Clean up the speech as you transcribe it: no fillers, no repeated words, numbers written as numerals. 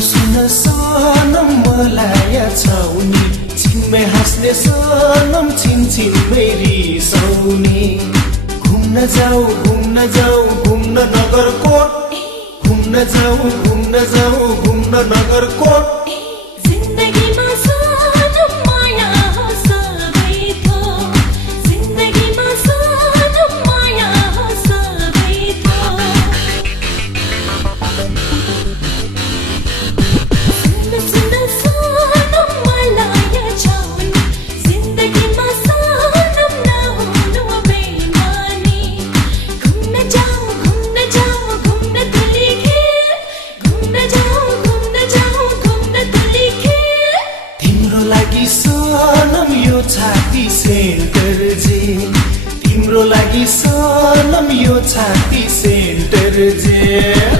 सुन सनम मलाई छाउने छिनमै हाँस्ने सनम छिनछिनमै रिसाउने घुम्न जाऊ घुम्न नगरकोट घुम्न जाऊ घुम्न नगरकोट सनम यो छाती सेन्टर जे तिम्रो लागि सनम यो छाती सेन्टर जे